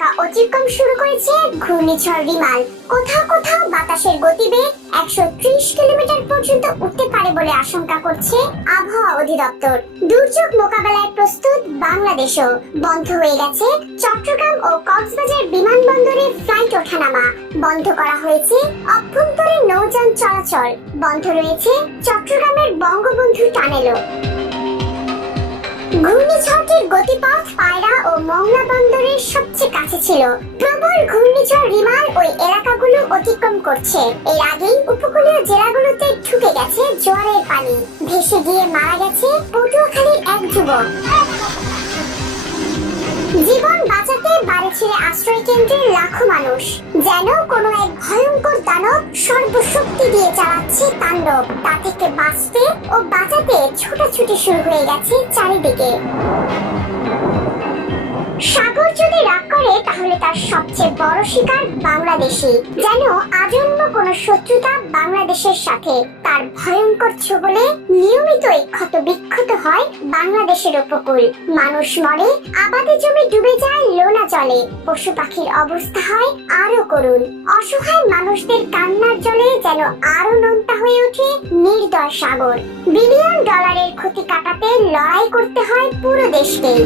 তা অতিক্রম শুরু করেছে ঘূর্ণিঝড় রিমাল। কোথাও কোথাও বাতাসের গতিবেগ একশো ত্রিশ কিলোমিটার পর্যন্ত উঠতে পারে বলে আশঙ্কা করছে আবহাওয়া অধিদপ্তর। দুর্যোগ মোকাবেলায় প্রস্তুত বাংলাদেশও। বন্ধ হয়ে গেছে চট্টগ্রাম ও কক্সবাজার বিমানবন্দরে ফ্লাইট ওঠানামা। বন্ধ করা হয়েছে অভ্যন্তরীণ নৌযান চলাচল। বন্ধ রয়েছে চট্টগ্রামের বঙ্গবন্ধু টানেলও। ঘূর্ণিঝড়টির গতিপথ পায়রা ও মংলা বন্দরের সবচেয়ে কাছে ছিল। প্রবল ঘূর্ণিঝড় রিমাল ওই এলাকাগুলো অতিক্রম করছে। এর আগেই উপকূলীয় জেলাগুলোতে ঢুকে গেছে জোয়ারের পানি। ভেসে গিয়ে মারা গেছে পটুয়াখালীর এক যুবক। জীবন বাঁচাতে বাড়ি ছেড়ে আশ্রয় কেন্দ্রের লাখো মানুষ। যেন কোনো এক ভয়ঙ্কর দানব সর্বশক্তি দিয়ে চালাচ্ছে তাণ্ডব। তা থেকে বাঁচতে ও বাঁচাতে ছোটাছুটি শুরু হয়ে গেছে চারিদিকে। করে তাহলে তার সবচেয়ে বড় শিকার বাংলাদেশি যেন আজন্ম কোন শত্রুতা বাংলাদেশের সাথে তার ভয়ঙ্কর ছোবলে নিয়মিতই ক্ষত বিক্ষত হয় বাংলাদেশের উপকূল। মানুষ মরে, আবাদি জমি ডুবে যায় লোনা জলে। পশু পাখির অবস্থা হয় আরও করুণ। অসহায় মানুষদের কান্নার জলে যেন আরও নোনতা হয়ে ওঠে নির্দয় সাগর। বিলিয়ন ডলারের ক্ষতি কাটাতে লড়াই করতে হয় পুরো দেশকেই।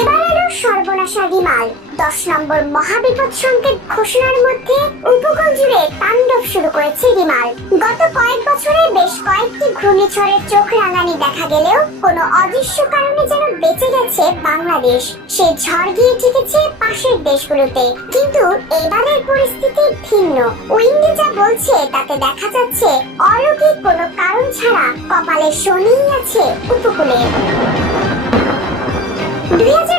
এবার সর্বনাশা রিমাল। দশ নম্বর মহাবিপদ সংকেত ঘোষণার মধ্যে উপকূল জুড়ে তাণ্ডব শুরু করেছে রিমাল। গত কয়েক বছরে বেশ কয়েকটি ঘূর্ণিঝড়ের চোখ রাঙানি দেখা গেলেও কোনো অদৃশ্য কারণে যেন বেঁচে গেছে বাংলাদেশ। ঝড় গিয়ে পাশের দেশগুলোতে। কিন্তু এবারের পরিস্থিতি ভিন্ন। উইন্ডি যা বলছে, তাতে দেখা যাচ্ছে অলৌকিক কোনো কারণ ছাড়া কপালে শনিই আছে উপকূলে। দুই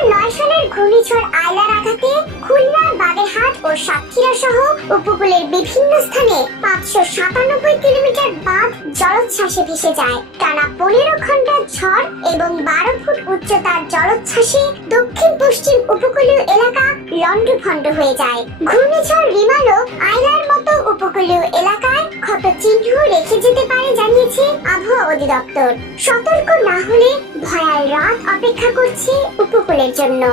ঘূর্ণিঝড় আয়লার আঘাতে খুলনা, বাগেরহাট ও সাতক্ষীরা সহ উপকূলের বিভিন্ন স্থানে পাঁচশো সাতানব্বই কিলোমিটার বাঁধ জলোচ্ছ্বাসে ভেসে যায়। টানা পনেরো ঘণ্টার ঝড় এবং বারো ফুট উচ্চতার জলোচ্ছ্বাসে দক্ষিণ পশ্চিম উপকূলীয় এলাকা লন্ডভন্ড হয়ে যায়। ঘূর্ণিঝড় রিমালো আয়লার মতো উপকূলীয় এলাকায় ক্ষত চিহ্ন রেখে যেতে পারে জানিয়েছে আবহাওয়া অধিদপ্তর। সতর্ক না হলে ভয়াল রাত অপেক্ষা করছে উপকূলের জন্য।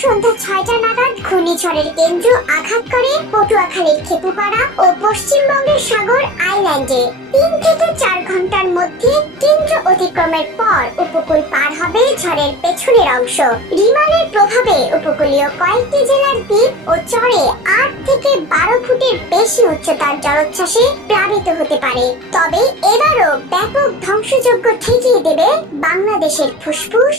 সন্ধ্যা ছয়টা নাগাদ ঘূর্ণিঝড়ের কেন্দ্র আঘাত করে পটুয়াখালীর খেপুপাড়া ও পশ্চিমবঙ্গের সাগর আইল্যান্ডে তিন থেকে চার ঘণ্টার মধ্যে কেন্দ্র অতিক্রমের পর উপকূল পার হবে ঝড়ের পেছনের অংশ। রিমানের প্রভাবে উপকূলীয় কয়েকটি জেলার দ্বীপ ও চরে আট থেকে বারো ফুটের বেশি উচ্চতার জলোচ্ছ্বাসে প্লাবিত হতে পারে। তবে এবারও ব্যাপক ধ্বংসযজ্ঞ ঠেকিয়ে দেবে বাংলাদেশের ফুসফুস